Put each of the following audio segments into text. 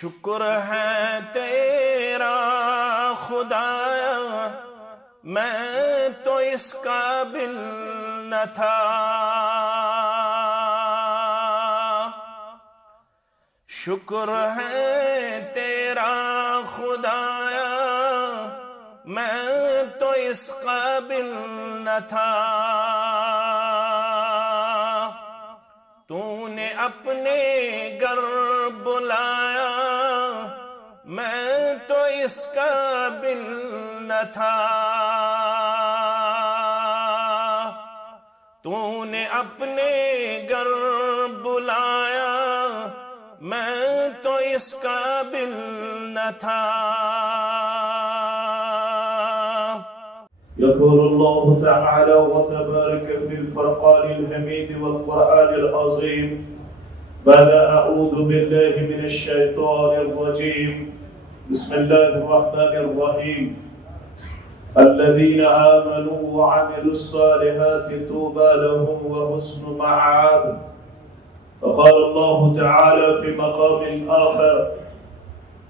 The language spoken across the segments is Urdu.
شکر ہے تیرا خدایا میں تو اس قابل نہ تھا، شکر ہے تیرا خدایا میں تو اس قابل نہ تھا، تو نے اپنے گھر بلایا میں تو اس قابل نہ تھا، تو نے اپنے گھر بلایا میں تو اس قابل نہ تھا۔ يقول الله تعالى وتبارك في الفرقان الحميد والقرآن العظيم بعد أعوذ بالله من الشيطان الرجيم بسم الله الرحمن الرحيم الذين آمنوا وعملوا الصالحات طوبى لهم وحسن مآب. وقال الله تعالى في مقام آخر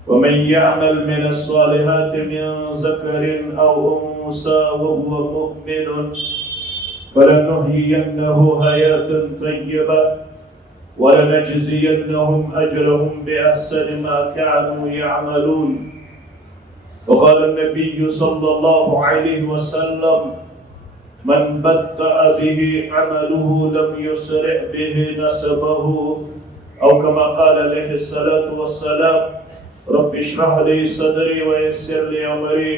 ومن يعمل من الصالحات من ذكر أو أنثى وهو مؤمن فلنحيينه حياة طيبة ولنجزينهم أجرهم بأحسن ما كانوا يعملون. وقال النبي صلى الله عليه وسلم من بطأ به عمله لم يسرع به نسبه أو كما قال عليه الصلاة والسلام. رب اشرح لي صدري ويسر لي أمري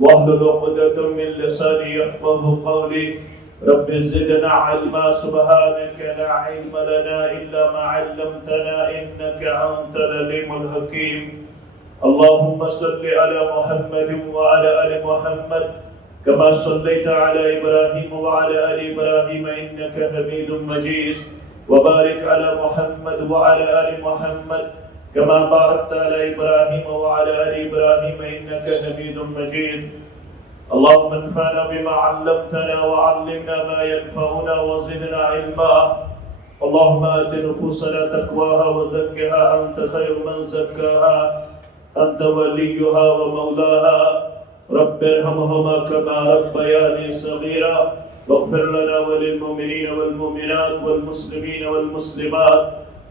واحلل عقدة من لساني يفقهوا قولي. رب زدنا علما سبحانك لا علم لنا إلا ما علمتنا إنك أنت العليم الحكيم. اللهم صل على محمد وعلى آل محمد كما صليت على إبراهيم وعلى آل إبراهيم إنك حميد مجيد. وبارك على محمد وعلى آل محمد كما باركت على إبراهيم وعلى آل إبراهيم إنك حميد مجيد. اللهم انفعنا بما علمتنا وعلمنا ما ينفعنا وزدنا علما. اللهم آت نفوسنا تقواها وزكها أنت خير من زكاها أنت وليها ومولاها. رب ارحمهما كما ربياني صغيرا واغفر لنا وللمؤمنين والمؤمنات والمسلمين والمسلمات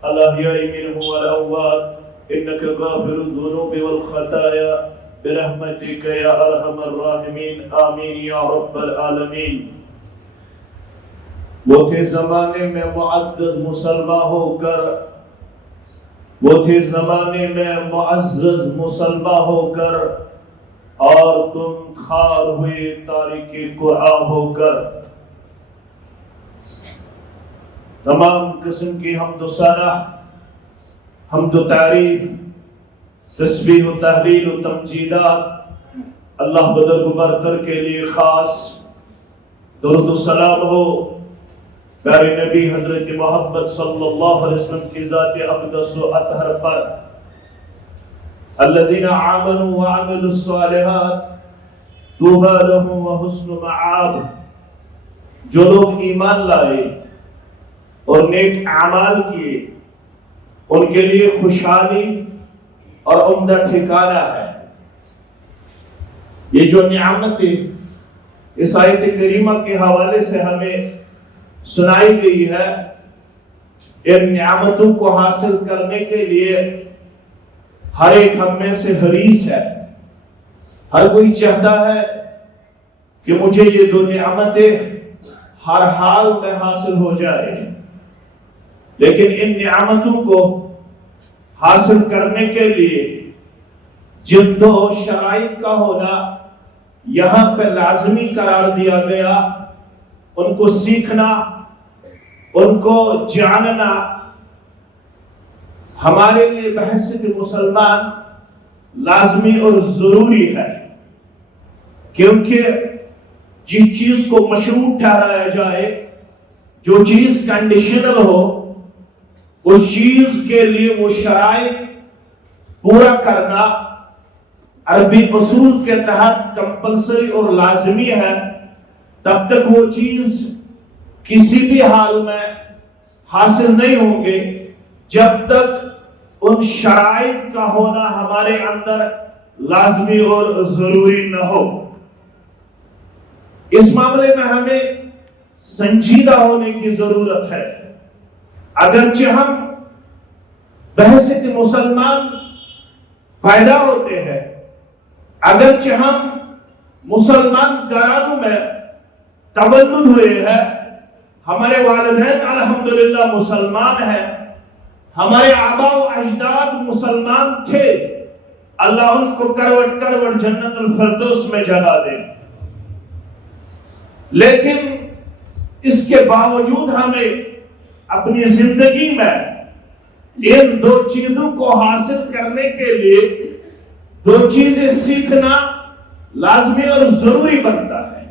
الأحياء منهم والأموات إنك غافر الذنوب والخطايا برحمتك يا أرحم الراحمين. آمين يا رب العالمين. وہ تھے زمانے میں معزز مسلمان ہو کر، وہ تھے زمانے میں معزز مسلمان ہو کر، اور تم خار ہوئے تارک قرآن ہو کر. تمام قسم کی حمد و ثنا، حمد و تعریف، تسبیح و تحلیل و تمجیدات اللہ بدر برتر کے لیے خاص. درود و سلام ہو پیارے نبی حضرت محمد صلی اللہ علیہ وسلم کی ذات اقدس و اطہر پر. الذين آمنوا وعملوا الصالحات طوبى لهم وحسن مآب. جو لوگ ایمان لائے اور نیک اعمال کیے ان کے لیے خوشحالی اور عمدہ ٹھکانہ ہے. یہ جو نعمتیں اس آیت کریمہ کے حوالے سے ہمیں سنائی گئی ہے، ان نعمتوں کو حاصل کرنے کے لیے ہر ایک ہم میں سے حریص ہے. ہر کوئی چاہتا ہے کہ مجھے یہ دو نعمتیں ہر حال میں حاصل ہو جائے، لیکن ان نعمتوں کو حاصل کرنے کے لیے جن دو شرائط کا ہونا یہاں پہ لازمی قرار دیا گیا، ان کو سیکھنا، ان کو جاننا ہمارے لیے بحیثیت مسلمان لازمی اور ضروری ہے. کیونکہ جس چیز کو مشروط ٹھہرایا جائے، جو چیز کنڈیشنل ہو، اس چیز کے لیے وہ شرائط پورا کرنا عربی اصول کے تحت کمپلسری اور لازمی ہے. تب تک وہ چیز کسی بھی حال میں حاصل نہیں ہوں گے جب تک ان شرائط کا ہونا ہمارے اندر لازمی اور ضروری نہ ہو. اس معاملے میں ہمیں سنجیدہ ہونے کی ضرورت ہے. اگرچہ ہم بحیثیت مسلمان پیدا ہوتے ہیں، اگرچہ ہم مسلمان گھرانوں میں تولد ہوئے ہیں، ہمارے والدین الحمدللہ مسلمان ہیں، ہمارے آبا و اجداد مسلمان تھے، اللہ ان کو کروٹ کروٹ جنت الفردوس میں جگہ دے. لیکن اس کے باوجود ہمیں اپنی زندگی میں ان دو چیزوں کو حاصل کرنے کے لیے دو چیزیں سیکھنا لازمی اور ضروری بنتا ہے.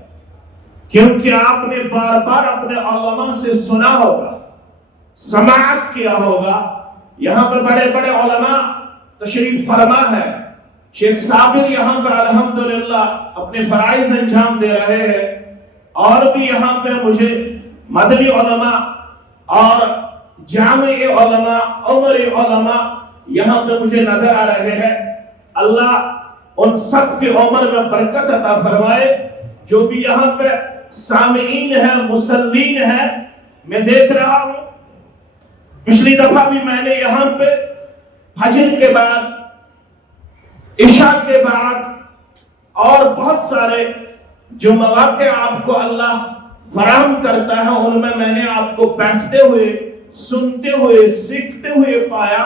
کیونکہ آپ نے بار بار اپنے علماء سے سنا ہوگا، سماعت کیا ہوگا. یہاں پر بڑے بڑے علماء تشریف فرما ہے. شیخ صابر یہاں پر الحمدللہ اپنے فرائض انجام دے رہے ہیں، اور بھی یہاں پہ مجھے مدنی علماء اور جامعی علماء، عمری علماء یہاں پہ مجھے نظر آ رہے ہیں. اللہ ان سب کی عمر میں برکت عطا فرمائے. جو بھی یہاں پہ سامعین ہیں، مسلین ہیں، میں دیکھ رہا ہوں پچھلی دفعہ بھی میں نے یہاں پہ فجر کے بعد، عشاء کے بعد اور بہت سارے جو مواقع آپ کو اللہ فراہم کرتا ہے ان میں نے آپ کو بیٹھتے ہوئے، سنتے ہوئے، سیکھتے ہوئے پایا.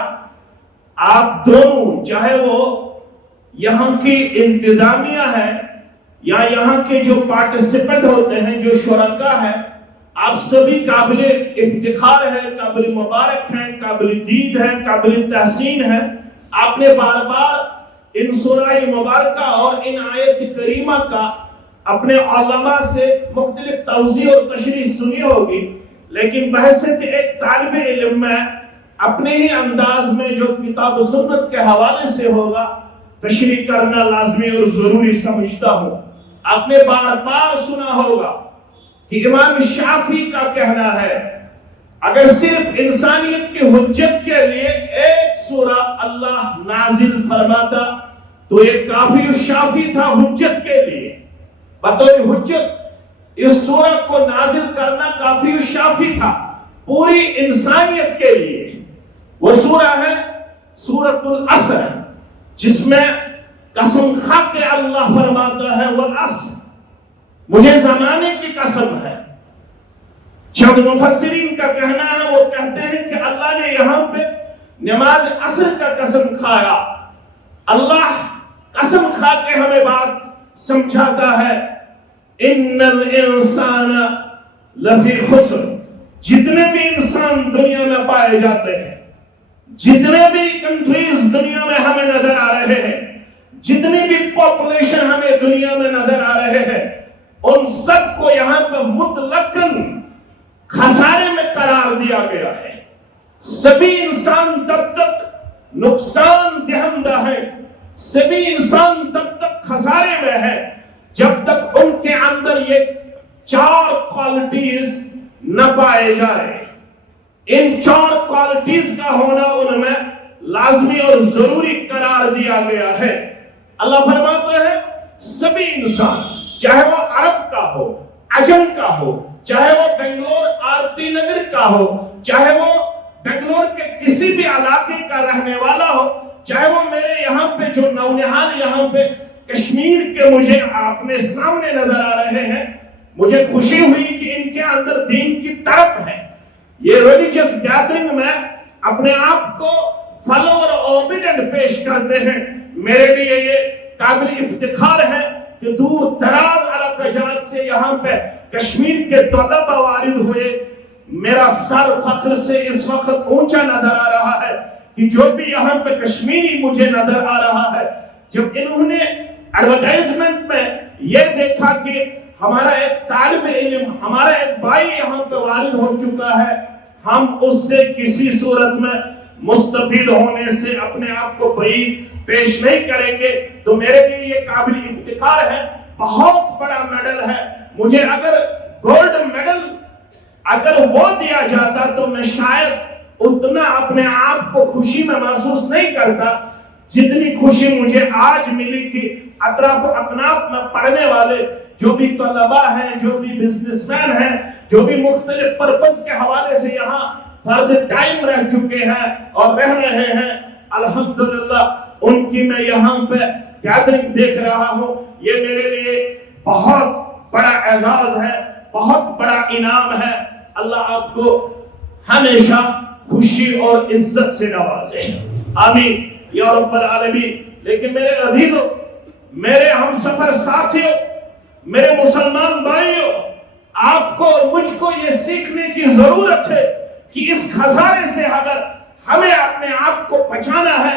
آپ دونوں، چاہے وہ یہاں کی انتظامیہ ہے یا یہاں کے جو پارٹیسپینٹ ہوتے ہیں، جو شرکا ہیں، آپ سبھی قابل افتخار ہیں، قابل مبارک ہیں، قابل دید ہیں، قابل تحسین ہیں. آپ نے بار بار ان سورہ مبارکہ اور ان آیت کریمہ کا اپنے علماء سے مختلف توضیح اور تشریح سنی ہوگی، لیکن بحیثیت ایک طالب علم میں اپنے ہی انداز میں جو کتاب و سنت کے حوالے سے ہوگا تشریح کرنا لازمی اور ضروری سمجھتا ہوں. آپ نے بار بار سنا ہوگا کہ امام شافعی کا کہنا ہے اگر صرف انسانیت کی حجت کے لیے ایک سورہ اللہ نازل فرماتا تو یہ کافی الشافی تھا حجت کے لیے. بطور حجت اس سورہ کو نازل کرنا کافی الشافی تھا پوری انسانیت کے لیے. وہ سورہ ہے سورۃ العصر، جس میں قسم کھا کے اللہ فرماتا ہے والعصر، مجھے زمانے کی قسم ہے. چند مفسرین کا کہنا ہے، وہ کہتے ہیں کہ اللہ نے یہاں پہ نماز عصر کا قسم کھایا. اللہ قسم کھا کے ہمیں بات سمجھاتا ہے ان الانسان لفی خسر. جتنے بھی انسان دنیا میں پائے جاتے ہیں، جتنے بھی کنٹریز دنیا میں ہمیں نظر آ رہے ہیں، جتنی بھی پاپولیشن ہمیں دنیا میں نظر آ رہے ہیں، ان سب کو یہاں پہ مطلقاً خسارے میں قرار دیا گیا ہے. سبھی انسان تب تک نقصان دہندہ ہے، سبھی انسان تب تک خسارے میں ہے جب تک ان کے اندر یہ 4 کوالٹیز نہ پائے جائے. ان 4 کوالٹیز کا ہونا ان میں لازمی اور ضروری قرار دیا گیا ہے. اللہ فرماتا ہے سبھی انسان، چاہے وہ عرب کا ہو، عجم کا ہو، چاہے وہ بنگلور آرتی نگر کا ہو، چاہے وہ بنگلور کے کسی بھی علاقے کا رہنے والا ہو، چاہے وہ میرے یہاں پہ جو نونہال یہاں پہ کشمیر کے مجھے اپنے سامنے نظر آ رہے ہیں، مجھے خوشی ہوئی کہ ان کے اندر دین کی طرف ہے. یہ ریلیجس گیدرنگ میں اپنے آپ کو فالوور اوبیڈنٹ پیش کرتے ہیں. میرے لیے یہ قابل افتخار ہے کہ دور دراز علاقہ جات سے یہاں پہ کشمیر کے طلبہ وارد ہوئے. میرا سر فخر سے اس وقت اونچا نظر آ رہا ہے کہ جو بھی یہاں پہ کشمیری مجھے نظر آ رہا ہے، جب انہوں نے ایڈورٹائزمنٹ میں یہ دیکھا کہ ہمارا ایک طالب علم، ہمارا ایک بھائی یہاں پہ وارد ہو چکا ہے، ہم اس سے کسی صورت میں مستفید ہونے سے اپنے آپ کو بعید پیش نہیں کریں گے، تو میرے لیے یہ قابل افتخار ہے. بہت بڑا میڈل ہے. مجھے اگر گولڈ میڈل اگر وہ دیا جاتا تو میں شاید اتنا اپنے آپ کو خوشی میں محسوس نہیں کرتا جتنی خوشی مجھے آج ملی کہ اطراف و اکناف میں پڑھنے والے جو بھی طلباء ہیں، جو بھی بزنس مین ہیں، جو بھی مختلف پرپس کے حوالے سے یہاں فرض ٹائم رہ چکے ہیں اور رہ رہے ہیں، الحمدللہ ان کی میں یہاں پہ گیدرنگ دیکھ رہا ہوں. یہ میرے لیے بہت بڑا اعزاز ہے، بہت بڑا انعام ہے. اللہ آپ کو ہمیشہ خوشی اور عزت سے نوازے، آمین یا رب العالمین. لیکن میرے عزیزوں، میرے ہم سفر ساتھیوں، میرے مسلمان بھائیوں، آپ کو اور مجھ کو یہ سیکھنے کی ضرورت ہے کہ اس خزانے سے اگر ہمیں اپنے آپ کو بچانا ہے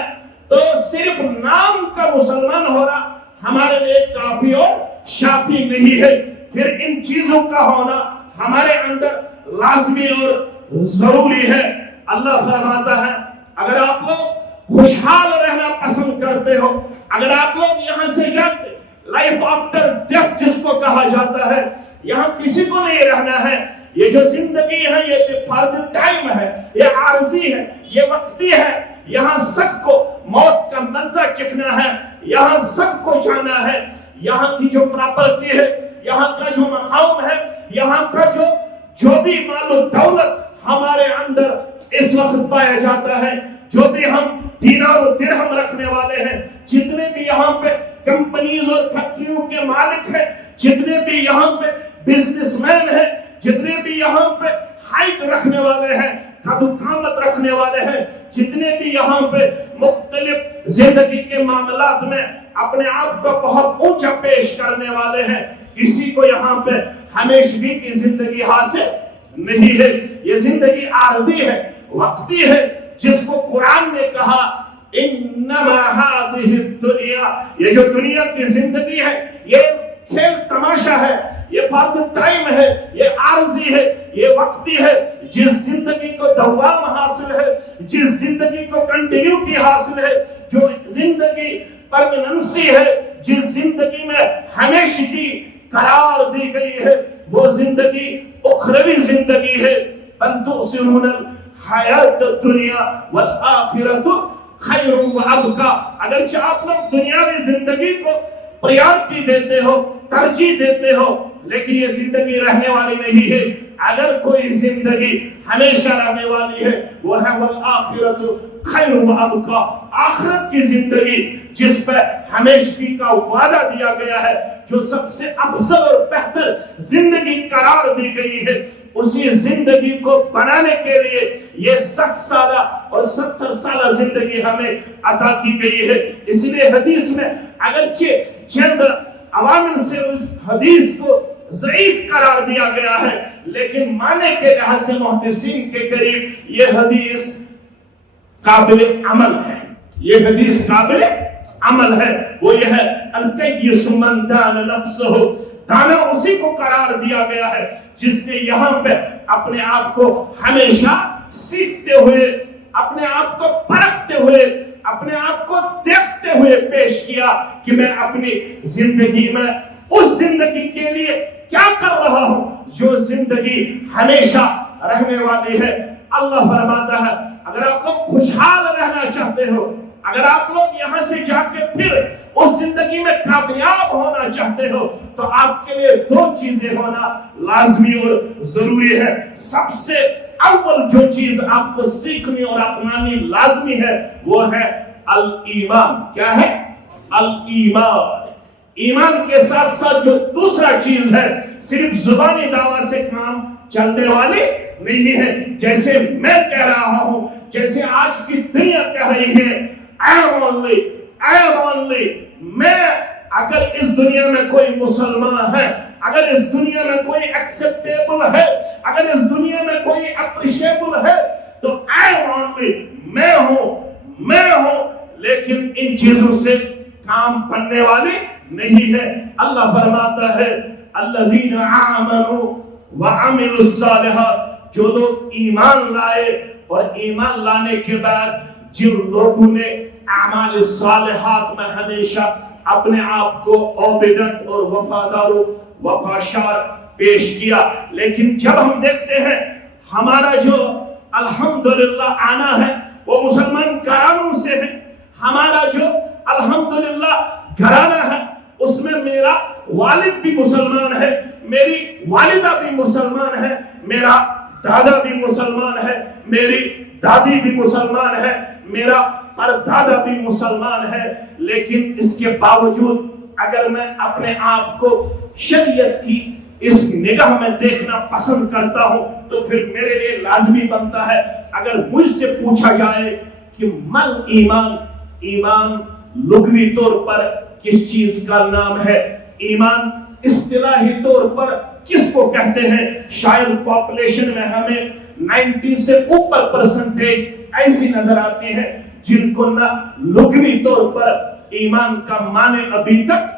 تو صرف نام کا مسلمان ہونا ہمارے لیے کافی اور شافی نہیں ہے. پھر ان چیزوں کا ہونا ہمارے اندر لازمی اور ضروری ہے. اللہ فرماتا ہے اگر آپ لوگ خوشحال رہنا پسند کرتے ہو، اگر آپ لوگ یہاں سے جانتے لائف آفٹر ڈیتھ جس کو کہا جاتا ہے، یہاں کسی کو نہیں رہنا ہے. یہ جو زندگی ہے یہ فرض ٹائم ہے، یہ عارضی ہے، یہ وقتی ہے. یہاں سب کو موت کا مزہ چکھنا ہے، یہاں سب کو جانا ہے. یہاں کی جو پراپرٹی ہے، یہاں کا جو مقام ہے، یہاں کا جو بھی مال و دولت ہمارے اندر اس وقت پایا جاتا ہے، جو بھی ہم دینار و درہم رکھنے والے ہیں، جتنے بھی یہاں پہ کمپنیز اور فیکٹریوں کے مالک ہیں، جتنے بھی یہاں پہ بزنس مین ہیں، جتنے بھی یہاں پہ ہائٹ رکھنے والے ہیں، قد و قامت رکھنے والے ہیں، جتنے بھی یہاں پہ مختلف زندگی کے معاملات میں اپنے آپ کو بہت اونچا پیش کرنے والے ہیں، کسی کو یہاں پہ ہمیشگی کی زندگی حاصل نہیں ہے. یہ زندگی عارضی ہے، وقتی ہے، جس کو قرآن نے کہا انما هذه الدنیا، یہ جو دنیا کی زندگی ہے یہ کھیل تماشا ہے، یہ فارغ ٹائم ہے، یہ عارضی ہے، یہ وقتی ہے. جس زندگی کو دوام حاصل ہے، جس زندگی کو کنٹینیوٹی حاصل ہے، جو زندگی پرمننسی ہے، جس زندگی میں ہمیشگی قرار دی گئی ہے، وہ زندگی اخروی زندگی ہے. بل تؤثرون الحیات الدنیا والآخرۃ خیر وابقیٰ. اگرچہ آپ لوگ دنیاوی زندگی کو پریارٹی دیتے ہو، ترجیح دیتے ہو، لیکن یہ زندگی رہنے والی نہیں ہے. اگر کوئی زندگی ہمیشہ رہنے والی ہے وہ ہے والآخرۃ خیر وابقیٰ، آخرت کی زندگی جس پہ ہمیشگی کا وعدہ دیا گیا ہے، جو سب سے افضل اور بہتر زندگی قرار دی گئی ہے. اسی زندگی کو بنانے کے لیے یہ 60 سالہ اور 70 سالہ زندگی ہمیں عطا کی گئی ہے. اس لیے حدیث میں اگرچہ چند عوامل سے اس حدیث کو ضعیف قرار دیا گیا ہے، لیکن معنی کے لحاظ سے محدثین کے قریب یہ حدیث قابل عمل ہے. یہ حدیث قابل عمل ہے. وہ یہ ہے الکیس من دان نفسہ، دانا اسی کو قرار دیا گیا ہے جس نے یہاں پہ اپنے آپ کو ہمیشہ سیکھتے ہوئے، اپنے آپ کو پرکھتے ہوئے، اپنے آپ کو دیکھتے ہوئے پیش کیا کہ میں اپنی زندگی میں اس زندگی کے لیے کیا کر رہا ہوں جو زندگی ہمیشہ رہنے والی ہے. اللہ فرماتا ہے اگر آپ لوگ خوشحال رہنا چاہتے ہو، اگر آپ لوگ یہاں سے جا کے پھر اس زندگی میں کامیاب ہونا چاہتے ہو، تو آپ کے لیے 2 چیزیں ہونا لازمی اور ضروری ہے. سب سے اول جو چیز آپ کو سیکھنی اور اپنانی لازمی ہے وہ ہے الایمان. کیا ہے؟ الایمان. ایمان کے ساتھ ساتھ جو دوسرا چیز ہے صرف زبانی دعویٰ سے کام چلنے والی نہیں ہے. جیسے میں کہہ رہا ہوں، جیسے آج کی دنیا کہہ رہی ہے I am only. میں اگر اس دنیا میں کوئی مسلمان ہے، اگر اس دنیا میں کوئی ایکسپٹیبل ہے، اگر اس دنیا میں کوئی اپریشیبل ہے تو I am only. میں ہوں. لیکن ان چیزوں سے کام بننے والی نہیں ہے. اللہ فرماتا ہے الذین آمنوا وعملوا الصالحات، جو لوگ ایمان لائے اور ایمان لانے کے بعد جن لوگوں نے اعمال صالحات میں ہمیشہ اپنے آپ کو اوبیڈنٹ اور وفادار و وفاشار پیش کیا. لیکن جب ہم دیکھتے ہیں ہمارا جو الحمدللہ آنا ہے وہ مسلمان گھرانوں سے ہے. ہمارا جو الحمدللہ گھرانہ ہے اس میں میرا والد بھی مسلمان ہے, میری والدہ بھی مسلمان ہے, میرا دادا بھی مسلمان ہے, میری دادی بھی مسلمان ہے, میرا پردادا بھی مسلمان ہے. لیکن اس کے باوجود اگر میں اپنے آپ کو شریعت کی اس نگاہ میں دیکھنا پسند کرتا ہوں تو پھر میرے لیے لازمی بنتا ہے اگر مجھ سے پوچھا جائے کہ مل ایمان, ایمان لغوی طور پر کس چیز کا نام ہے, ایمان اصطلاحی طور پر کس کو کہتے ہیں, شاید پاپولیشن میں ہمیں 90 سے اوپر پرسنٹیج ایسی نظر آتی ہے جن کو نہ لغوی طور پر ایمان کا معنی ابھی تک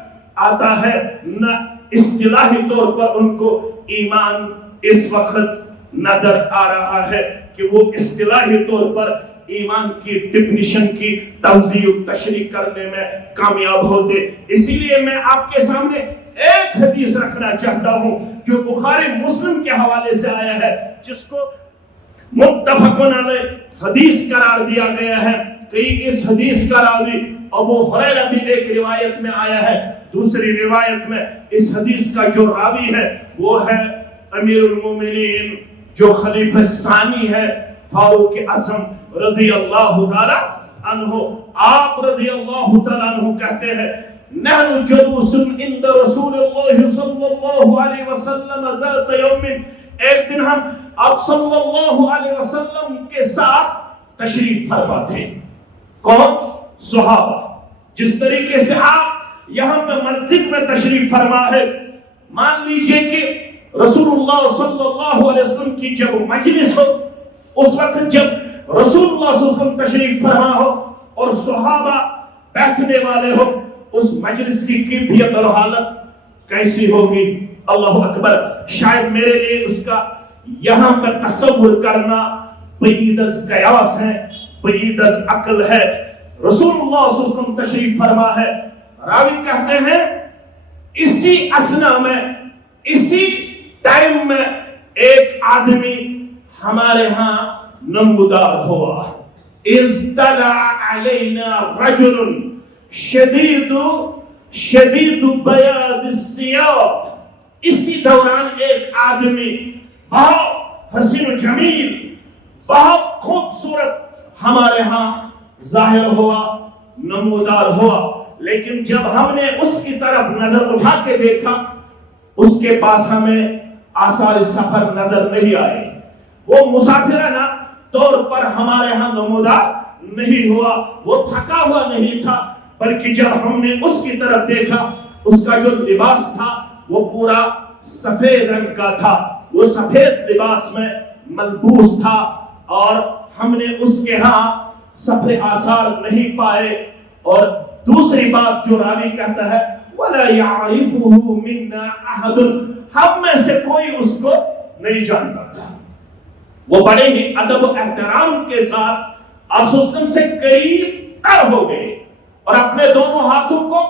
آتا ہے, نہ اصطلاحی طور پر ان کو ایمان اس وقت نظر آ رہا ہے کہ وہ اصطلاحی طور پر ایمان کی ڈیفینیشن کی توضیح و تشریح کرنے میں کامیاب ہوتے. اسی لیے میں آپ کے سامنے ایک حدیث رکھنا چاہتا ہوں جو بخاری مسلم کے حوالے سے آیا ہے, جس کو متفقن علیہ حدیث قرار دیا گیا ہے. کہ اس حدیث کا راوی ابو ہریرہ بھی ایک روایت میں آیا ہے, دوسری روایت میں اس حدیث کا جو راوی ہے وہ ہے امیر المومنین جو خلیفہ ثانی ہے فاروق اعظم رضی اللہ تعالی عنہ. آپ رضی اللہ تعالی عنہ کہتے ہیں نحن جلوس عند رسول اللہ صلی اللہ علیہ وسلم ذات یوم, ایک دن ہم آپ صلی اللہ علیہ وسلم کے ساتھ تشریف فرما تھے. کون؟ صحابہ. جس طریقے سے آپ یہاں پہ مسجد میں تشریف فرما ہے, مان لیجئے کہ رسول اللہ صلی اللہ علیہ وسلم کی جب مجلس ہو, اس وقت جب رسول اللہ صلی اللہ علیہ وسلم تشریف فرما ہو اور صحابہ بیٹھنے والے ہو, اس مجلس کی کیفیت اور حالت کیسی ہوگی؟ اللہ اکبر. شاید میرے لیے اس کا یہاں پر تصور کرنا بعید از قیاس ہے, بعید از عقل ہے. رسول اللہ صلی اللہ علیہ وسلم تشریف فرما ہے, راوی کہتے ہیں اسی اسنا میں, اسی ٹائم میں ایک آدمی ہمارے ہاں نمودار ہوا. اطلع علینا رجل شدید بیاض الثیاب. اسی دوران ایک آدمی بہت حسین و جمیل, بہت خوبصورت ہمارے ہاں ظاہر ہوا, نمودار ہوا. لیکن جب ہم نے اس کی طرف نظر اٹھا کے دیکھا, اس کے پاس ہمیں آثار سفر نظر نہیں آئے. وہ مسافرانہ طور پر ہمارے ہاں نمودار نہیں ہوا, وہ تھکا ہوا نہیں تھا, بلکہ جب ہم نے اس کی طرف دیکھا اس کا جو لباس تھا وہ پورا سفید رنگ کا تھا, وہ سفید لباس میں ملبوس تھا, اور ہم نے اس کے ہاں سفر آثار نہیں پائے. اور دوسری بات جو راوی کہتا ہے وَلَا يَعْرِفُهُ مِنَّا أَحَدٌ, ہم میں سے کوئی اس کو نہیں جانتا تھا. وہ بڑے ہی ادب و احترام کے ساتھ آپ سسٹم سے قریب تر ہو گئے اور اپنے دونوں ہاتھوں کو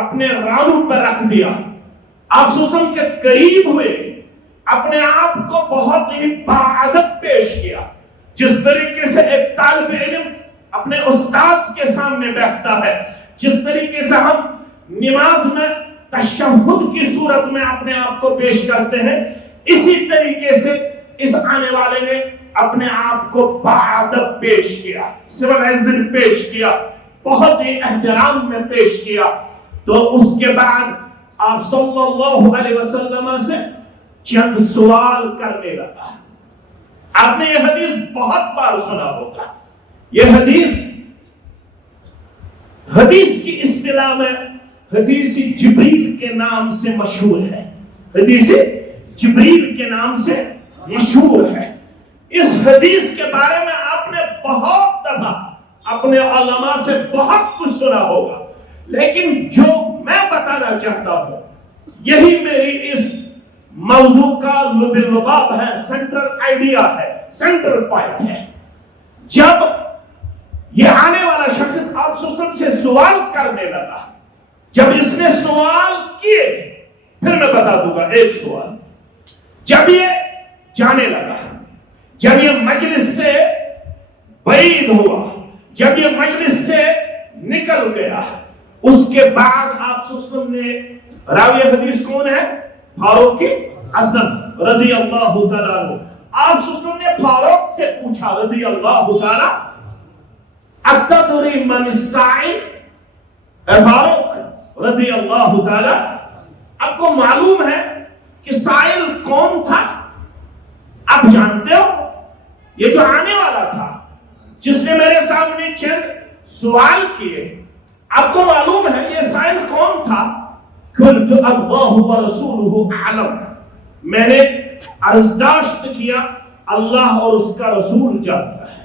اپنے رانوں پر رکھ دیا. آپ سسٹم کے قریب ہوئے, اپنے آپ کو بہت ہی باادب پیش کیا, جس طریقے سے ایک طالب علم اپنے استاذ کے سامنے بیٹھتا ہے, جس طریقے سے ہم نماز میں تشہد کی صورت میں اپنے آپ کو پیش کرتے ہیں, اسی طریقے سے اس آنے والے نے اپنے آپ کو باادب پیش کیا, سیولائزڈ پیش کیا, بہت ہی احترام میں پیش کیا. تو اس کے بعد آپ صلی اللہ علیہ وسلم سے چند سوال کرنے لگا. آپ نے یہ حدیث بہت بار سنا ہوگا. یہ حدیث کی اصطلاح میں حدیث جبریل کے نام سے مشہور ہے. حدیث جبریل کے نام سے مشہور ہے. اس حدیث کے بارے میں آپ نے بہت دفعہ اپنے علماء سے بہت کچھ سنا ہوگا, لیکن جو میں بتانا چاہتا ہوں یہی میری اس موضوع کا لب لباب ہے, سینٹرل آئیڈیا ہے, سینٹرل پوائنٹ ہے. جب یہ آنے والا شخص آپ سسٹم سے سوال کرنے لگا, جب اس نے سوال کیے, پھر میں بتا دوں گا ایک سوال, جب یہ جانے لگا, جب یہ مجلس سے بعید ہوا، جب یہ مجلس سے نکل گیا، اس کے بعد آپ صلی اللہ علیہ وسلم نے، راوی حدیث کون ہے؟ فاروق اعظم رضی اللہ تعالیٰ عنہ، آپ صلی اللہ علیہ وسلم نے فاروق سے پوچھا رضی اللہ تعالیٰ، اتدری من السائل؟ اے فاروق رضی اللہ تعالیٰ، آپ کو معلوم ہے کہ سائل کون تھا؟ آپ جانتے ہو؟ یہ جو آنے والا تھا، جس نے میرے سامنے چند سوال کیے، آپ کو معلوم ہے یہ سائل کون تھا؟ قلت اللہ ورسولہ اعلم، میں نے عرضداشت کیا اللہ اور اس کا رسول جانتا ہے،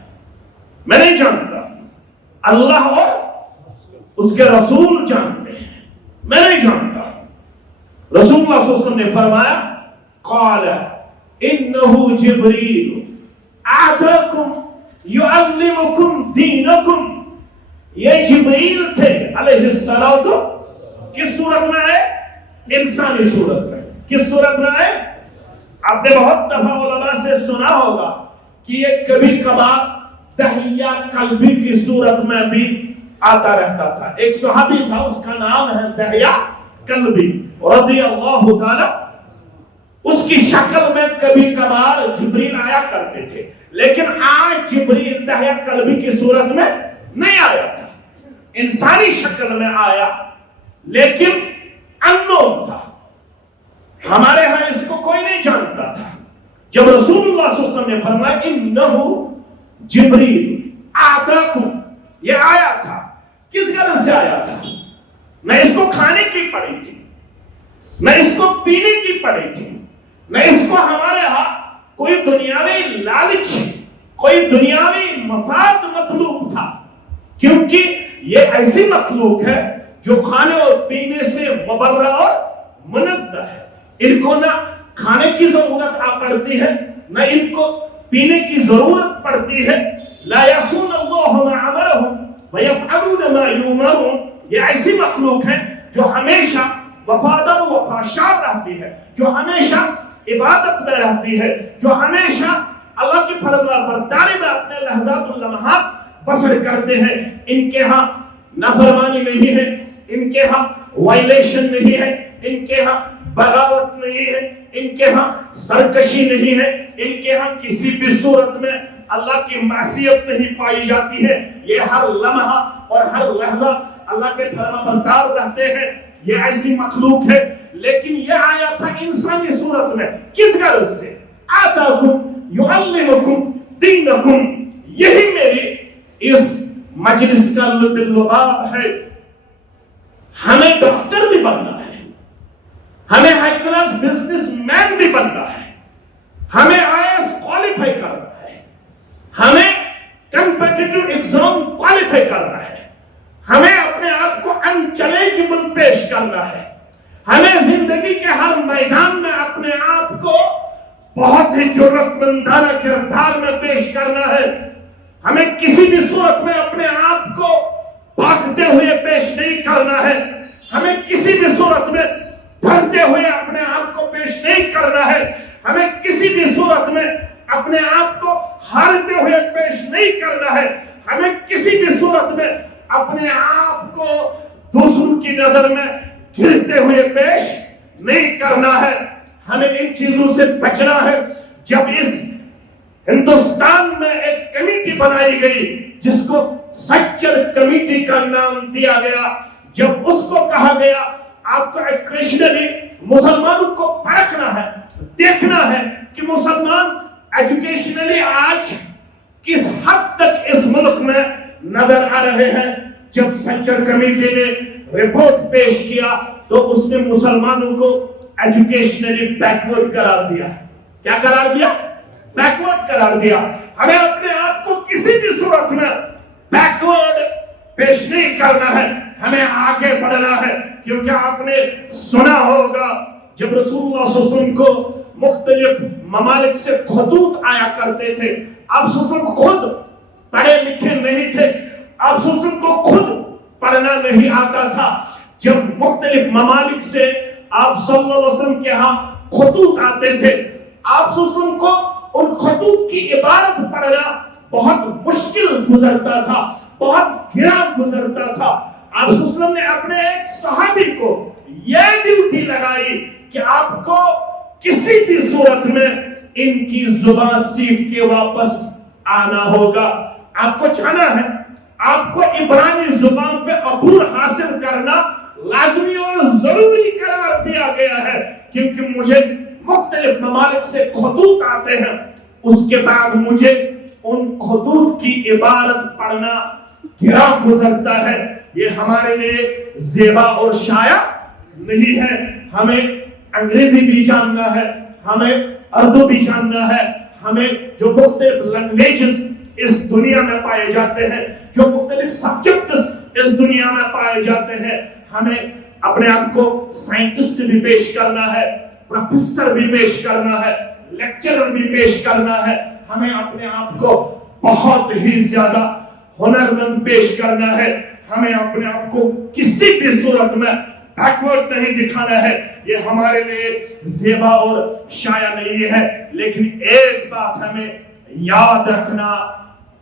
میں نہیں جانتا، اللہ اور اس کے رسول جانتے ہیں، میں نہیں جانتا۔ رسول اللہ صلی اللہ علیہ وسلم نے فرمایا قال انہ جبریل آتاکم یعلمکم دینکم، یہ جبریل تھے علیہ السلام، کس صورت میں آئے؟ انسانی صورت میں۔ کس صورت میں آئے؟ آپ نے بہت دفعہ علماء سے سنا ہوگا کہ یہ کبھی کبھار دحیہ قلبی کی صورت میں بھی آتا رہتا تھا۔ ایک صحابی تھا، اس کا نام ہے دحیہ قلبی رضی اللہ تعالی، اس کی شکل میں کبھی کبھار جبریل آیا کرتے تھے، لیکن آج جبریل دحیہ قلبی کی صورت میں نہیں آیا تھا، انسانی شکل میں آیا، لیکن انون تھا، ہمارے ہاں اس کو کوئی نہیں جانتا تھا۔ جب رسول اللہ صلی اللہ علیہ وسلم نے فرمایا انہ جبریل آتاکم، یہ آیا تھا، کس غرض سے آیا تھا؟ نہ اس کو کھانے کی پڑی تھی، نہ اس کو پینے کی پڑی تھی، نہ اس کو ہمارے ہاں کوئی دنیاوی لالچ، کوئی دنیاوی مفاد مطلوب تھا، کیونکہ یہ ایسی مخلوق ہے جو کھانے اور پینے سے مبرہ اور منزہ ہے، ان کو نہ کھانے کی ضرورت پڑتی ہے، نہ ان کو پینے کی ضرورت پڑتی ہے۔ لا یعصون اللہ ما امرهم ویفعلون ما یؤمرون، یہ ایسی مخلوق ہے جو ہمیشہ وفادار و وفاشار رہتی ہے، جو ہمیشہ عبادت میں رہتی ہے، جو ہمیشہ اللہ کی فرما برداری میں اپنے لحظات اللمحات بسر کرتے ہیں۔ ان کے ہاں نافرمانی نہیں ہے، ان کے ہاں وائلیشن نہیں ہے، ان کے ہاں بغاوت نہیں ہے، ان کے ہاں سرکشی نہیں ہے، ان کے ہاں کسی بھی صورت میں اللہ کی معصیت نہیں پائی جاتی ہے۔ یہ ہر لمحہ اور ہر لحظہ اللہ کے فرما بردار رہتے ہیں، یہ ایسی مخلوق ہے۔ لیکن یہ آیا تھا انسانی صورت میں، کس غرض سے؟ آتاکم یعلمکم دینکم، یہی میری اس مجلس کا لباب ہے۔ ہمیں ڈاکٹر بھی بننا ہے، ہمیں ہائی کلاس بزنس مین بھی بننا ہے، ہمیں IAS کوالیفائی کرنا ہے، ہمیں کمپیٹیٹیو ایگزام کوالیفائی کرنا ہے، ہمیں اپنے آپ کو انچیلنجبل پیش کرنا ہے، ہمیں زندگی کے ہر میدان میں اپنے آپ کو بہت ہی جرأت مندانہ کردار میں پیش کرنا ہے۔ ہمیں کسی بھی صورت میں اپنے آپ کو بھاگتے ہوئے پیش نہیں کرنا ہے، ہمیں کسی بھی صورت میں ڈرتے ہوئے اپنے آپ کو پیش نہیں کرنا ہے، ہمیں کسی بھی صورت میں اپنے آپ کو ہارتے ہوئے پیش نہیں کرنا ہے، ہمیں کسی بھی صورت میں اپنے آپ کو دوسروں کی نظر میں گرتے ہوئے پیش نہیں کرنا ہے۔ ہمیں ان چیزوں سے بچنا ہے۔ جب اس ہندوستان میں ایک کمیٹی بنائی گئی جس کو سچر کمیٹی کا نام دیا گیا، جب اس کو کہا گیا آپ کو ایجوکیشنلی مسلمانوں کو پرکھنا ہے، دیکھنا ہے کہ مسلمان ایجوکیشنلی آج کس حد تک اس ملک میں نظر آ رہے ہیں، جب سچر کمیٹی نے رپورٹ پیش کیا تو اس نے مسلمانوں کو ایجوکیشنلی بیکورڈ قرار دیا۔ کیا قرار دیا؟ بیکورڈ قرار دیا۔ ہمیں اپنے آپ کو کسی بھی صورت میں بیکورڈ پیش نہیں کرنا ہے، ہمیں آگے بڑھنا ہے، کیونکہ آپ نے سنا ہوگا جب رسول اللہ صلی اللہ علیہ وسلم کو مختلف ممالک سے خطوط آیا کرتے تھے، آپ صلی اللہ علیہ وسلم خود پڑھے لکھے نہیں تھے، آپ صلی اللہ علیہ وسلم کو خود پڑھنا نہیں آتا تھا۔ جب مختلف ممالک سے آپ صلی اللہ علیہ وسلم کے ہاں خطوط آتے تھے، آپ صلی اللہ علیہ وسلم کو ان خطوط کی عبارت پڑھنا بہت مشکل گزرتا تھا، بہت گرا گزرتا تھا۔ آپ صلی اللہ علیہ وسلم نے اپنے ایک صحابی کو یہ ڈیوٹی لگائی کہ آپ کو کسی بھی صورت میں ان کی زبان سیکھ کے واپس آنا ہوگا۔ آپ کو جانا ہے، آپ کو عبرانی زبان پہ عبور حاصل کرنا لازمی اور ضروری قرار دیا گیا ہے، کیونکہ مجھے مختلف ممالک سے خطوط آتے ہیں، اس کے بعد مجھے ان خطوط کی عبارت پڑھنا گرا گزرتا ہے۔ یہ ہمارے لیے زیبا اور شایع نہیں ہے۔ ہمیں انگریزی بھی جاننا ہے، ہمیں اردو بھی جاننا ہے، ہمیں جو مختلف لینگویجز اس دنیا میں پائے جاتے ہیں، جو مختلف سبجیکٹس اس دنیا میں پائے جاتے ہیں، ہمیں اپنے آپ کو سائنٹسٹ بھی پیش کرنا ہے، پروفیسر بھی پیش کرنا ہے، لیکچرر بھی پیش کرنا ہے، ہمیں اپنے آپ کو بہت ہی زیادہ ہنرمند پیش کرنا ہے، ہمیں اپنے آپ کو کسی بھی صورت میں بیکورڈ نہیں دکھانا ہے۔ یہ ہمارے لیے زیبا اور شایع نہیں ہے، لیکن ایک بات ہمیں یاد رکھنا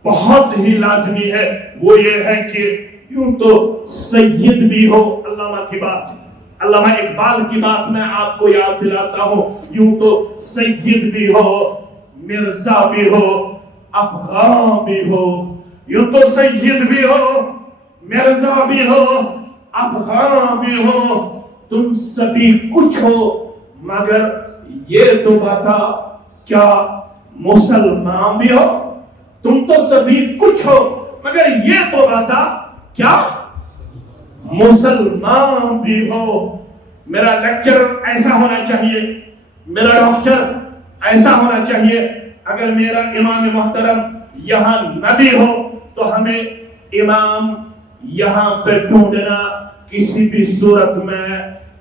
بہت ہی لازمی ہے، وہ یہ ہے کہ یوں تو سید بھی ہو، علامہ کی بات، علامہ اقبال کی بات میں آپ کو یاد دلاتا ہوں، یوں تو سید بھی ہو، مرزا بھی ہو، افغان بھی ہو، یوں تو سید بھی ہو، مرزا بھی ہو، افغان بھی ہو، تم سبھی کچھ ہو، مگر یہ تو بتا کیا مسلمان بھی ہو؟ تم تو سبھی کچھ ہو، مگر یہ تو بتا کیا مسلمان بھی ہو۔ میرا لیکچر ایسا ہونا چاہیے، میرا ڈاکٹر ایسا ہونا چاہیے۔ اگر میرا امام محترم یہاں نبی ہو تو ہمیں امام یہاں پہ ڈھونڈنا کسی بھی صورت میں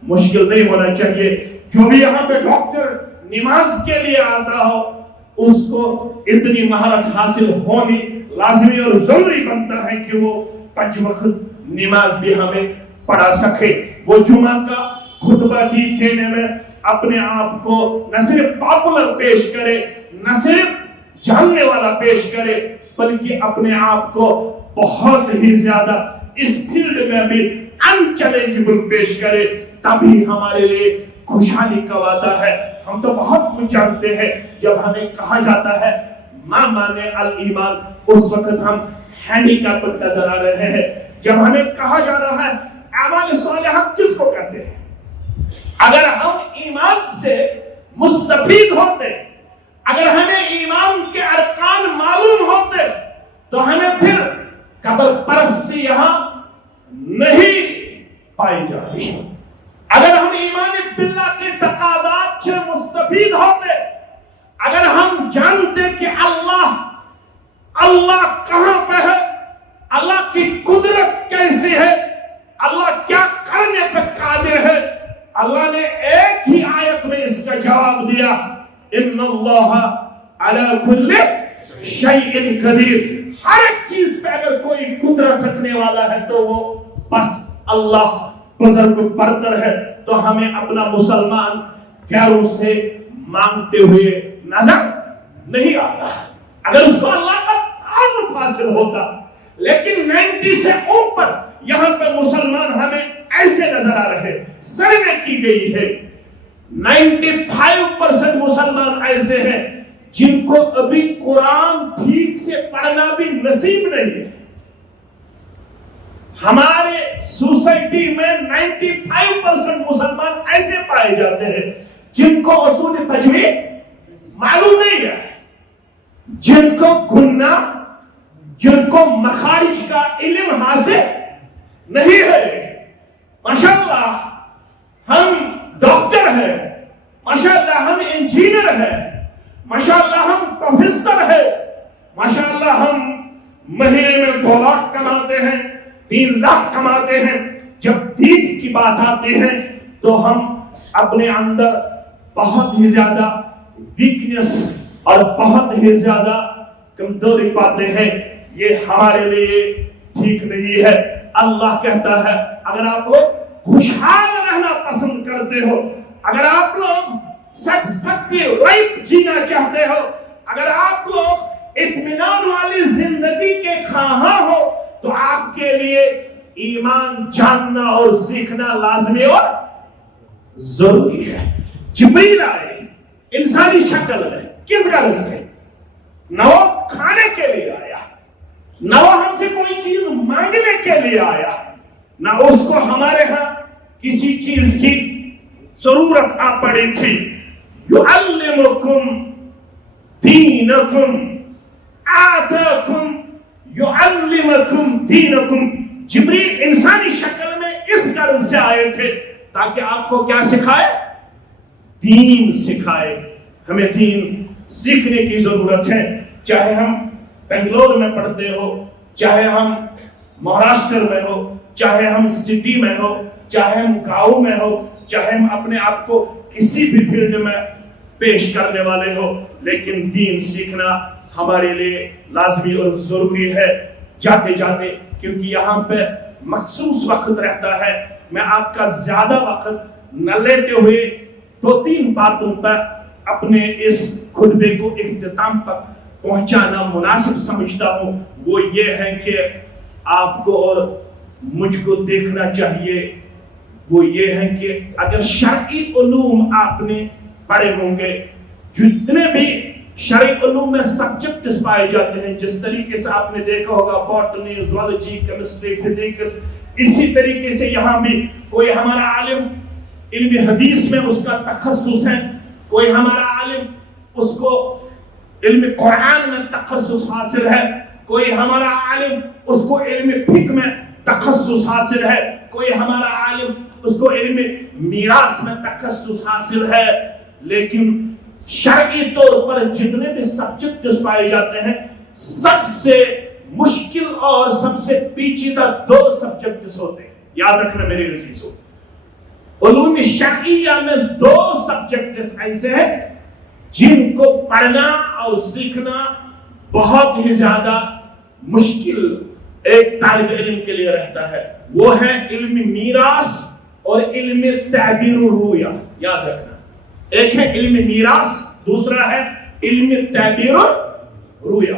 مشکل نہیں ہونا چاہیے۔ جو بھی یہاں پہ ڈاکٹر نماز کے لیے آتا ہو، اس کو اتنی مہارت حاصل ہونی لازمی اور ضروری بنتا ہے کہ وہ 5 وقت نماز بھی ہمیں پڑھا سکے، وہ جمعہ کا خطبہ بھی دینے میں اپنے آپ کو نہ صرف پاپولر پیش کرے، نہ صرف جاننے والا پیش کرے، بلکہ اپنے آپ کو بہت ہی زیادہ اس فیلڈ میں بھی انچیلنجبل پیش کرے، تبھی ہمارے لیے خوشحالی کا وعدہ ہے۔ ہم تو بہت کچھ جانتے ہیں، جب ہمیں کہا جاتا ہے ما معنی الایمان، اس وقت ہم ہینڈی کیپٹ نظر آ رہے ہیں۔ جب ہمیں کہا جا رہا ہے اعمال صالحہ کس کو کہتے ہیں، اگر ہم ایمان سے مستفید ہوتے، اگر ہمیں ایمان کے ارکان معلوم ہوتے، تو ہمیں پھر قبر پرستی یہاں نہیں پائی جاتی۔ اگر ہم ایمان باللہ کے تقاضات سے مستفید ہوتے، اگر ہم جانتے کہ اللہ کہاں پہ ہے، اللہ کی قدرت کیسی ہے، اللہ کیا کرنے پہ قادر ہے، اللہ نے ایک ہی آیت میں اس کا جواب دیا، ان اللہ علی کل شیء قدیر۔ ہر ایک چیز پہ اگر کوئی قدرت رکھنے والا ہے تو وہ بس اللہ بزرگ برتر ہے۔ تو ہمیں اپنا مسلمان غیروں سے مانگتے ہوئے نظر نہیں آتا، اگر اس کو اللہ کا تعارف حاصل ہوتا، لیکن 90 سے اوپر یہاں پہ مسلمان ہمیں ایسے نظر آ رہے، سروے کی گئی ہے 95% مسلمان ایسے ہیں جن کو ابھی قرآن ٹھیک سے پڑھنا بھی نصیب نہیں ہے۔ ہمارے سوسائٹی میں 95% مسلمان ایسے پائے جاتے ہیں جن کو اصول تجوید معلوم نہیں ہے، جن کو گننا، جن کو مخارج کا علم حاصل نہیں ہے۔ ماشاءاللہ ہم ڈاکٹر ہیں، ماشاءاللہ ہم انجینئر ہیں، ماشاءاللہ ہم پروفیسر ہیں، ماشاءاللہ ہم مہینے میں 2 لاکھ کماتے ہیں، 3 لاکھ کماتے ہیں۔ جب دین کی بات آتی ہے تو ہم اپنے اندر بہت ہی زیادہ ویکنس اور بہت ہی زیادہ کمزوری پاتے ہیں۔ یہ ہمارے لیے ٹھیک نہیں ہے۔ اللہ کہتا ہے اگر آپ لوگ خوشحال رہنا پسند کرتے ہو، اگر آپ لوگ سیٹسفیکٹری لائف جینا چاہتے ہو، اگر آپ لوگ اطمینان والی زندگی کے خواہاں ہو تو آپ کے لیے ایمان جاننا اور سیکھنا لازمی اور ضروری ہے. جبریل آئے انسانی شکل میں، کس غرض سے؟ نہ وہ کھانے کے لیے آیا، نہ وہ ہم سے کوئی چیز مانگنے کے لیے آیا، نہ اس کو ہمارے ہاں کسی چیز کی ضرورت آ پڑی تھی. یعلمکم دینکم، آتاکم یعلمکم دینکم. جبریل انسانی شکل میں اس غرض سے آئے تھے تاکہ آپ کو کیا سکھائے؟ دین سکھائے. ہمیں دین سیکھنے کی ضرورت ہے، چاہے ہم بنگلور میں پڑھتے ہو، چاہے ہم مہاراشٹر میں ہو، چاہے ہم سٹی میں ہو، چاہے ہم گاؤں میں ہو، چاہے ہم اپنے آپ کو کسی بھی فیلڈ میں پیش کرنے والے ہو، لیکن دین سیکھنا ہمارے لیے لازمی اور ضروری ہے. جاتے جاتے، کیونکہ یہاں پہ مخصوص وقت رہتا ہے، میں آپ کا زیادہ وقت نہ لیتے ہوئے 2-3 باتوں پر اپنے اس خطبے کو اختتام پر پہنچانا مناسب سمجھتا ہوں. وہ یہ ہے کہ آپ کو اور مجھ کو دیکھنا چاہیے، وہ یہ ہے کہ اگر شرعی علوم آپ نے پڑھے ہوں گے، جتنے بھی شرعی علوم میں سبجیکٹس پائے جاتے ہیں، جس طریقے سے آپ نے دیکھا ہوگا باٹنی، زوالوجی، کیمسٹری، فزکس، اسی طریقے سے یہاں بھی کوئی ہمارا عالم علم حدیث میں اس کا تخصص ہے، کوئی ہمارا عالم اس کو علم قرآن میں تخصص حاصل ہے، کوئی ہمارا عالم اس کو علم فقہ میں تخصص حاصل ہے، کوئی ہمارا عالم اس کو علم میراث میں تخصص حاصل ہے. لیکن شرعی طور پر جتنے بھی سبجیکٹس پائے جاتے ہیں، سب سے مشکل اور سب سے پیچیدہ 2 سبجیکٹس ہوتے ہیں. یاد رکھنا میرے عزیزو، علوم شرعیہ میں 2 سبجیکٹس ایسے ہیں جن کو پڑھنا اور سیکھنا بہت ہی زیادہ مشکل ایک طالب علم کے لیے رہتا ہے. وہ ہے علم میراث اور علم تعبیر الرؤیا. یاد رکھنا، ایک ہے علم میراث، دوسرا ہے علم تعبیر الرؤیا.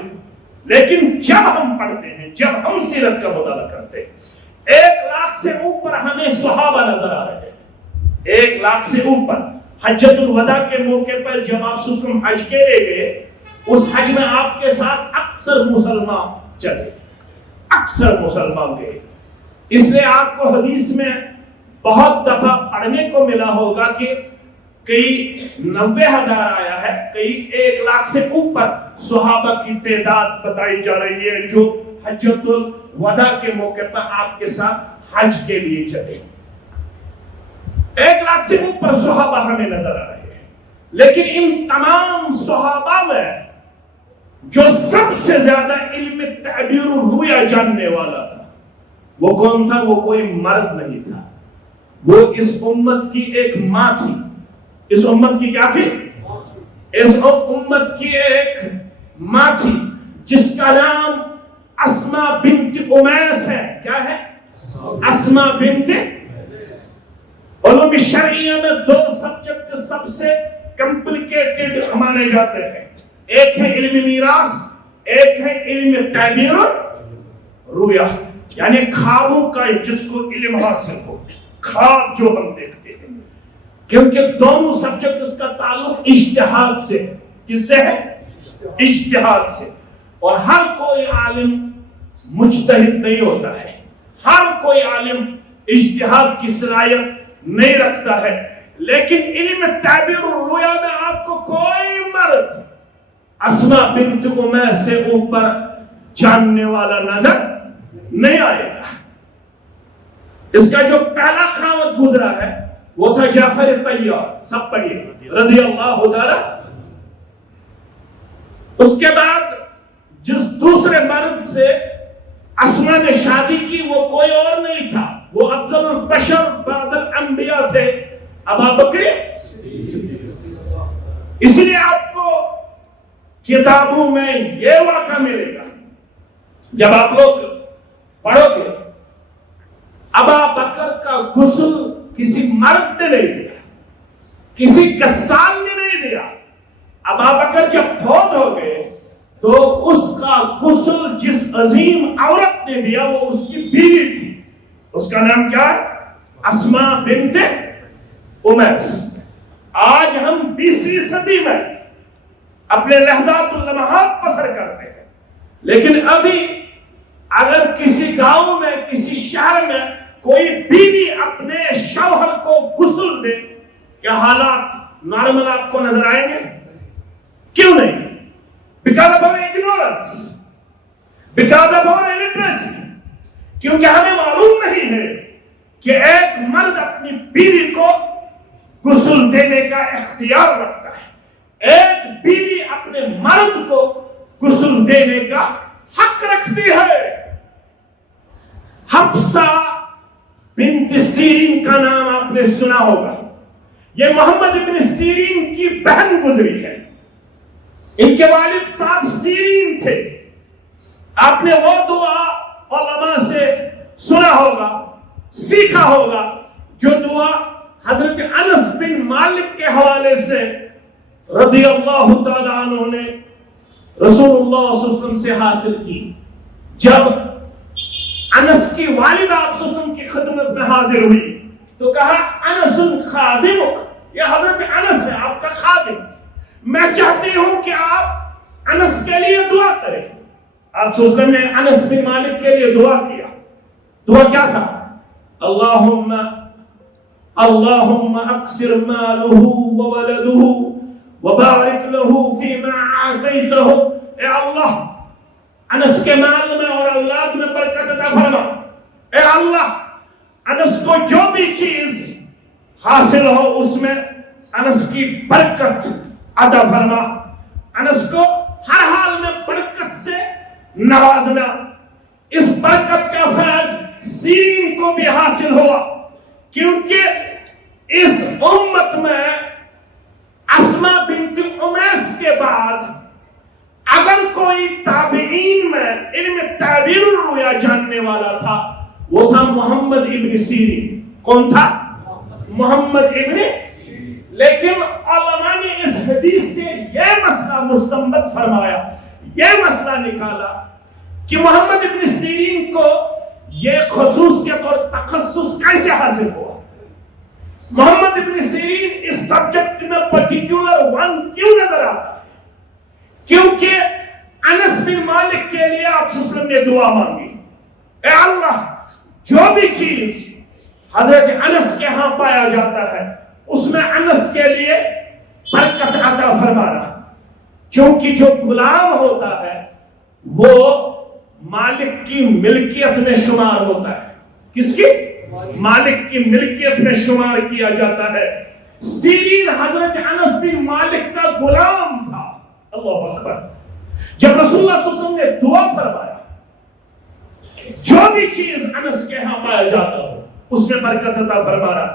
لیکن جب ہم پڑھتے ہیں، جب ہم سیرت کا مطالعہ کرتے ہیں، 1 لاکھ سے اوپر ہمیں صحابہ نظر آ رہے ہیں. 1 لاکھ سے اوپر. حجۃ الوداع کے موقع پر جب آپ وسلم حج کے لے گئے، اس حج میں آپ کے ساتھ اکثر مسلمان چلے، اکثر مسلمان گئے. اس لیے آپ کو حدیث میں بہت دفعہ پڑھنے کو ملا ہوگا کہ کئی 90,000 آیا ہے، کئی 1 لاکھ سے اوپر صحابہ کی تعداد بتائی جا رہی ہے جو حجۃ الوداع کے موقع پر آپ کے ساتھ حج کے لیے چلے. 1 لاکھ سے اوپر صحابہ ہمیں نظر آ رہے ہیں. لیکن ان تمام صحابہ میں جو سب سے زیادہ علم تعبیر الرؤیا جاننے والا تھا، وہ کون تھا؟ وہ کوئی مرد نہیں تھا، وہ اس امت کی ایک ماں تھی. اس امت کی کیا تھی؟ اس امت کی ایک ماں تھی جس کا نام اسما بنت امیس ہے. کیا ہے؟ اسما بنت. علوم شرعیہ میں 2 سبجیکٹ سب سے کمپلیکیٹڈ مانے جاتے ہیں، ایک ہے علم میراث، ایک ہے علم تعبیر الرؤیا، یعنی خوابوں کا جس کو علم حاصل ہو، خواب جو ہم دیکھتے ہیں. کیونکہ دونوں سبجیکٹس کا تعلق اجتہاد سے ہے. کس سے ہے؟ اجتہاد سے. اور ہر کوئی عالم مجتہد نہیں ہوتا ہے، ہر کوئی عالم اجتہاد کی صلاحیت نہیں رکھتا ہے. لیکن علم تعبیر الرؤیا میں آپ کو کوئی مرد اسما بنت امیس سے اوپر جاننے والا نظر نہیں آئے گا. اس کا جو پہلا خاوند گزرا ہے وہ تھا جعفر طیار. سب پڑھیے رضی اللہ تعالی. اس کے بعد جس دوسرے مرد سے اسما نے شادی کی وہ کوئی اور نہیں تھا، وہ افضل البشر بعد الانبیاء تھے، ابو بکر. اس لیے آپ کو کتابوں میں یہ واقعہ ملے گا جب آپ لوگ پڑھو گے، ابو بکر کا غسل کسی مرد نے نہیں دیا، کسی غسال نے نہیں دیا، ابابکر جب فوت ہو گئے تو اس کا غسل جس عظیم عورت نے دیا وہ اس کی بیوی تھی، اس کا نام کیا ہے؟ اسماء بنت امیس۔ آج ہم 20ویں صدی میں اپنے لحظات اللمحات بسر کرتے ہیں، لیکن ابھی اگر کسی گاؤں میں کسی شہر میں کوئی بیوی اپنے شوہر کو غسل دے، کیا حالات نارمل آپ کو نظر آئیں گے؟ کیوں نہیں؟ Because of our ignorance, because of our illiteracy، کیونکہ ہمیں معلوم نہیں ہے کہ ایک مرد اپنی بیوی کو غسل دینے کا اختیار رکھتا ہے، ایک بیوی اپنے مرد کو غسل دینے کا حق رکھتی ہے۔ حفصہ بنت سیرین کا نام آپ نے سنا ہوگا، یہ محمد ابن سیرین کی بہن گزری ہے، ان کے والد صاحب سیرین تھے۔ آپ نے وہ دعا علماء سے سنا ہوگا، سیکھا ہوگا، جو دعا حضرت انس بن مالک کے حوالے سے رضی اللہ تعالیٰ عنہ نے رسول اللہ صلی اللہ علیہ وسلم سے حاصل کی۔ جب انس کی والدہ آپ صلی اللہ علیہ وسلم کی خدمت میں حاضر ہوئی تو کہا انس خادمک، یہ حضرت انس ہے آپ کا خادم، میں چاہتی ہوں کہ آپ انس کے لیے دعا کریں۔ آپ صلی اللہ علیہ وسلم نے انس بن مالک کے لیے دعا کیا۔ دعا کیا تھا؟ اللہم اکثر مالہ وولدہ وبارک لہ فیما آتیتہ، اے اللہ انس کے مال میں اور اولاد میں برکت عطا فرما، اے اللہ انس کو جو بھی چیز حاصل ہو اس میں انس کی برکت عطا فرما، انس کو ہر حال میں برکت سے نوازنا۔ اس برکت کا فیض سیرین کو بھی حاصل ہوا، کیونکہ اس امت میں اسماء بنت امیس کے بعد اگر کوئی تابعین میں علم تعبیر الرؤیا جاننے والا تھا وہ تھا محمد ابن سیرین۔ کون تھا؟ محمد ابن سیرین۔ لیکن علماء نے اس حدیث سے یہ مسئلہ مستنبط فرمایا، یہ مسئلہ نکالا کہ محمد ابن سیرین کو یہ خصوصیت اور تخصص کیسے حاصل ہوا؟ محمد ابن سیرین اس سبجیکٹ میں پرٹیکولر ون کیوں نظر آتا ہے؟ کیونکہ انس بن مالک کے لیے آپ صلی اللہ علیہ وسلم نے دعا مانگی، اے اللہ جو بھی چیز حضرت انس کے ہاں پایا جاتا ہے اس میں انس کے لیے برکت عطا فرمانا، کیونکہ جو غلام ہوتا ہے وہ مالک کی ملکیت میں شمار ہوتا ہے۔ کس کی؟ مالک کی ملکیت میں شمار کیا جاتا ہے۔ سیرین حضرت انس بن مالک کا غلام تھا۔ اللہ اکبر۔ جب رسول اللہ صلی اللہ علیہ وسلم نے دعا فرمایا جو بھی چیز انس کے ہاں پایا جاتا ہو اس میں برکت عطا فرمانا،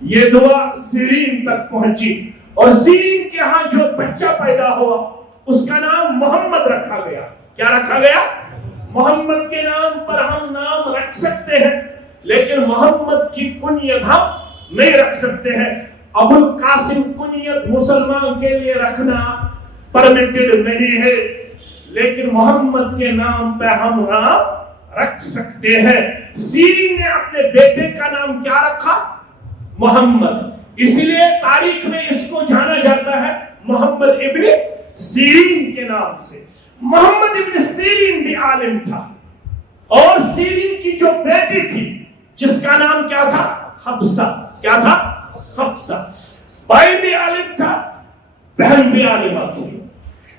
یہ دعا سیرین تک پہنچی، اور سیرین کے ہاں جو بچہ پیدا ہوا اس کا نام محمد رکھا گیا۔ کیا رکھا گیا؟ محمد کے نام پر ہم نام رکھ سکتے ہیں لیکن محمد کی کنیت ہم نہیں رکھ سکتے ہیں۔ ابو القاسم کنیت مسلمان کے لیے رکھنا پرمیٹڈ نہیں ہے، لیکن محمد کے نام پہ ہم نام رکھ سکتے ہیں۔ سیرین نے اپنے بیٹے کا نام کیا رکھا؟ محمد، اس لیے تاریخ میں اس کو جانا جاتا ہے محمد ابن سیرین کے نام سے۔ محمد ابن سیرین بھی عالم تھا، اور سیرین کی جو بیٹی تھی جس کا نام کیا تھا؟ حفصہ۔ کیا تھا؟ حفصہ۔ بھائی بھی عالم تھا، بہن بھی عالمہ تھی،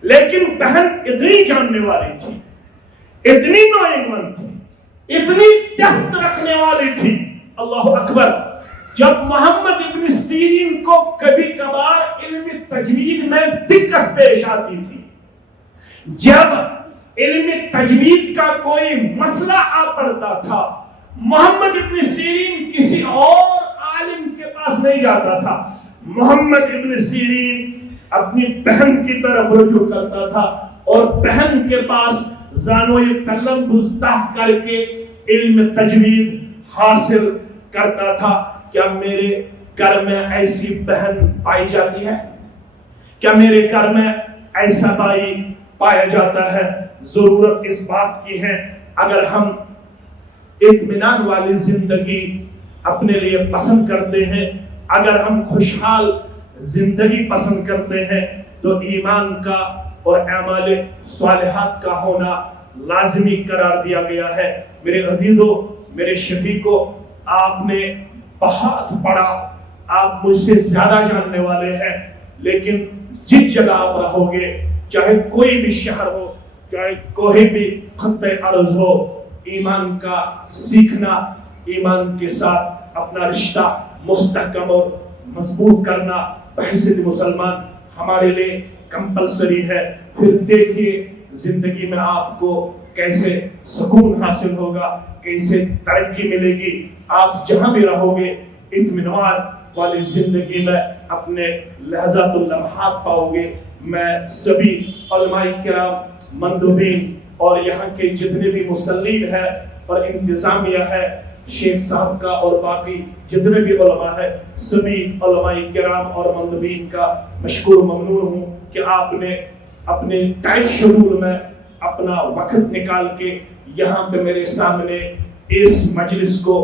لیکن بہن اتنی جاننے والی تھی، اتنی نوئنگ تھی، اتنی ڈیپتھ رکھنے والی تھی، اللہ اکبر۔ جب محمد ابن سیرین کو کبھی کبھار علم تجوید میں دقت پیش آتی تھی، جب علم تجوید کا کوئی مسئلہ آ پڑتا تھا، محمد ابن سیرین کسی اور عالم کے پاس نہیں جاتا تھا، محمد ابن سیرین اپنی بہن کی طرف رجوع کرتا تھا اور بہن کے پاس زانوی قلم گستاخ کر کے علم تجوید حاصل کرتا تھا۔ کیا میرے گھر میں ایسی بہن پائی جاتی ہے؟ کیا میرے گھر میں ایسا بھائی پایا جاتا ہے؟ ضرورت اس بات کی ہے اگر ہم اطمینان والی زندگی اپنے لیے پسند کرتے ہیں، اگر ہم خوشحال زندگی پسند کرتے ہیں تو ایمان کا اور اعمال صالحات کا ہونا لازمی قرار دیا گیا ہے۔ میرے عزیزو، میرے شفیقو، آپ نے بہت بڑا، آپ مجھ سے زیادہ جاننے والے ہیں، لیکن جس جگہ آپ رہو گے، چاہے کوئی بھی شہر ہو، چاہے کوئی بھی خطے ارض ہو، ایمان کا سیکھنا، ایمان کے ساتھ اپنا رشتہ مستحکم اور مضبوط کرنا بحیثیت مسلمان ہمارے لیے کمپلسری ہے۔ پھر دیکھیے زندگی میں آپ کو کیسے سکون حاصل ہوگا، کیسے ترقی ملے گی۔ آپ جہاں بھی رہو گے اطمینان والی زندگی میں اپنے لحظات اللمحات پاؤ گے۔ میں سبھی علماء کرام، مندوبین اور یہاں کے جتنے بھی مسلین ہیں اور انتظامیہ ہے، شیخ صاحب کا اور باقی جتنے بھی علماء ہیں، سبھی علماء کرام اور مندوبین کا مشکور ممنون ہوں کہ آپ نے اپنے ٹائٹ شیڈول میں اپنا وقت نکال کے یہاں پہ میرے سامنے اس مجلس کو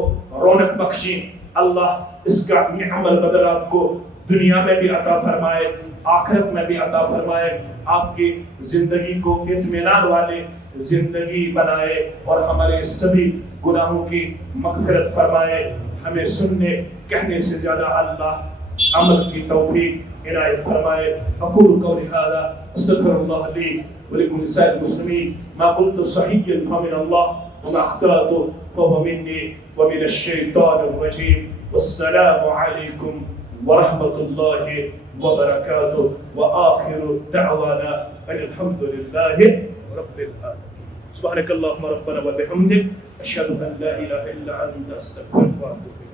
رونق بخشی۔ اللہ اس کا عمل بدل آپ کو دنیا میں بھی عطا فرمائے، آخرت میں بھی عطا فرمائے، آپ کی زندگی کو اطمینان والے زندگی بنائے اور ہمارے سبھی گناہوں کی مغفرت فرمائے۔ ہمیں سننے کہنے سے زیادہ اللہ عمل کی توفیق عنایت فرمائے۔ اقول قولی ھذا استغفر اللہ لی ولکم لسائر المسلمین، ما قلت صحیحا فمن اللہ وما اخطأت فهو مني ومن الشیطان الرجیم۔ والسلام علیکم ورحمۃ اللہ وبرکاتہ، وآخر دعوانا ان الحمد للہ رب العالمین۔ سبحانک اللہم ربنا وبحمدک، اشہد ان لا الہ الا انت، استغفرک واتوب الیک۔